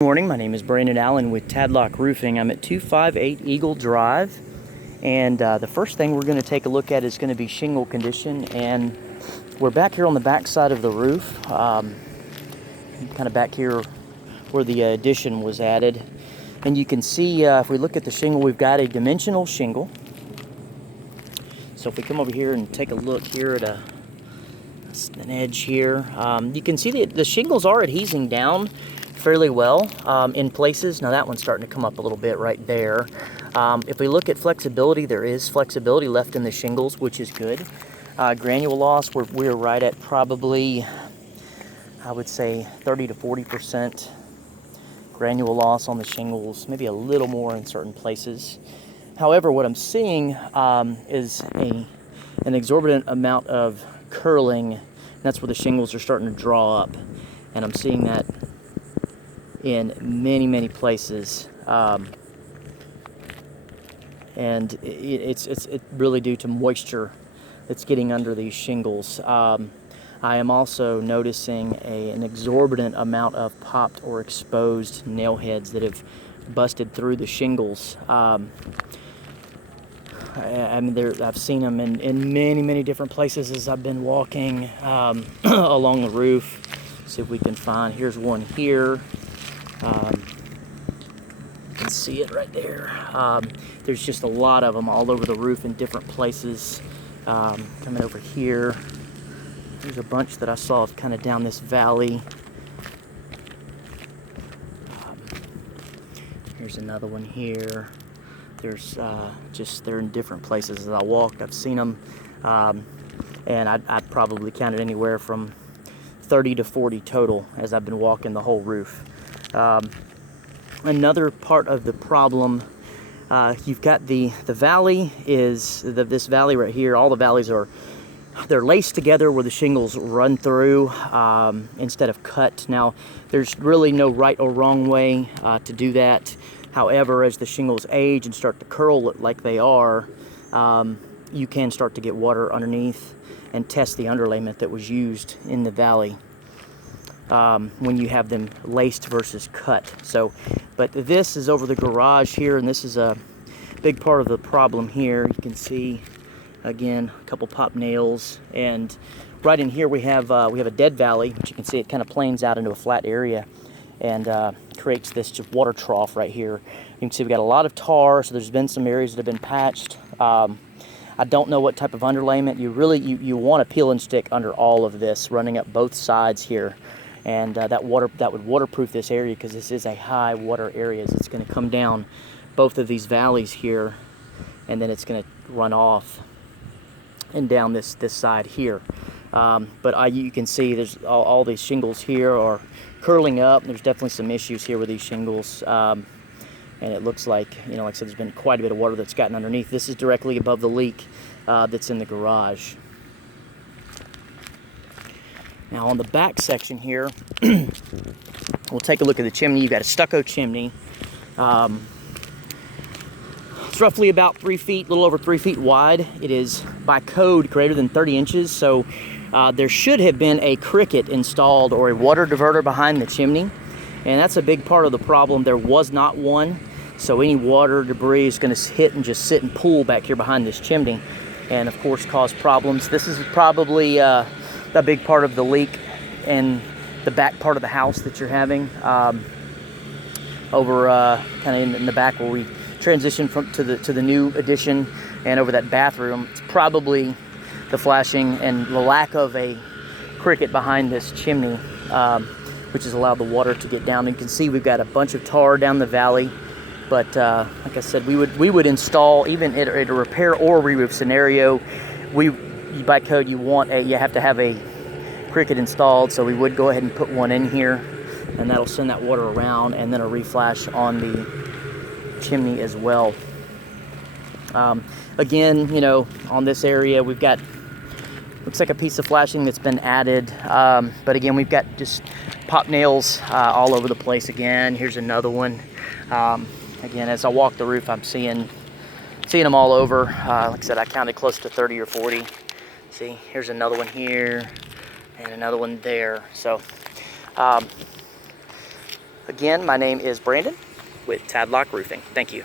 Good morning, my name is Brandon Allen with Tadlock Roofing. I'm at 258 Eagle Drive, and the first thing we're going to take a look at is going to be shingle condition. And we're back here on the back side of the roof, kind of back here where the addition was added. And you can see if we look at the shingle, we've got a dimensional shingle. So if we come over here and take a look here at an edge here, you can see the shingles are adhesing down fairly well in places. Now that one's starting to come up a little bit right there. If we look at flexibility, there is flexibility left in the shingles, which is good. Granule loss, we're right at probably, I would say 30 to 40% granule loss on the shingles, maybe a little more in certain places. However, what I'm seeing is an exorbitant amount of curling. That's where the shingles are starting to draw up, and I'm seeing that in many places, and it's really due to moisture that's getting under these shingles. I am also noticing an exorbitant amount of popped or exposed nail heads that have busted through the shingles. I mean, I've seen them in many different places as I've been walking along the roof. See if we can find. Here's one here. You can see it right there. There's just a lot of them all over the roof in different places. Coming over here, there's a bunch that I saw kind of down this valley. Here's another one here. There's they're in different places. As I walked, I've seen them, and I'd probably counted anywhere from 30 to 40 total as I've been walking the whole roof. Another part of the problem, you've got the valley is this valley right here. All the valleys they're laced together where the shingles run through instead of cut. Now, there's really no right or wrong way to do that. However, as the shingles age and start to curl like they are, you can start to get water underneath and test the underlayment that was used in the valley when you have them laced versus cut. But this is over the garage here, and this is a big part of the problem here. You can see, again, a couple pop nails, and right in here we have a dead valley, which you can see it kind of planes out into a flat area and creates this just water trough right here. You can see we've got a lot of tar, so there's been some areas that have been patched. I don't know what type of underlayment. You want a peel and stick under all of this, running up both sides here, and that would waterproof this area, because this is a high water area. It's going to come down both of these valleys here, and then it's going to run off and down this side here. But you can see there's all these shingles here are curling up. There's definitely some issues here with these shingles, and it looks like, like I said, there's been quite a bit of water that's gotten underneath. This is directly above the leak that's in the garage. Now on the back section here, we'll take a look at the chimney. You've got a stucco chimney. It's roughly about 3 feet, a little over 3 feet wide. It is by code greater than 30 inches, so there should have been a cricket installed or a water diverter behind the chimney, and that's a big part of the problem. There was not one, so any water debris is going to hit and just sit and pool back here behind this chimney, and of course cause problems. This is probably a big part of the leak in the back part of the house that you're having, over kind of in the back where we transition to the new addition, and over that bathroom. It's probably the flashing and the lack of a cricket behind this chimney, which has allowed the water to get down. And you can see we've got a bunch of tar down the valley, but like I said, we would install, even at a repair or re-roof scenario, by code you have to have a cricket installed, so we would go ahead and put one in here, and that'll send that water around, and then a reflash on the chimney as well. Again, on this area we've got, looks like a piece of flashing that's been added, but again, we've got just pop nails all over the place. Again, here's another one. Again, as I walk the roof, I'm seeing them all over. Like I said, I counted close to 30 or 40. See, here's another one here and another one there. So Again, my name is Brandon with Tadlock Roofing. Thank you.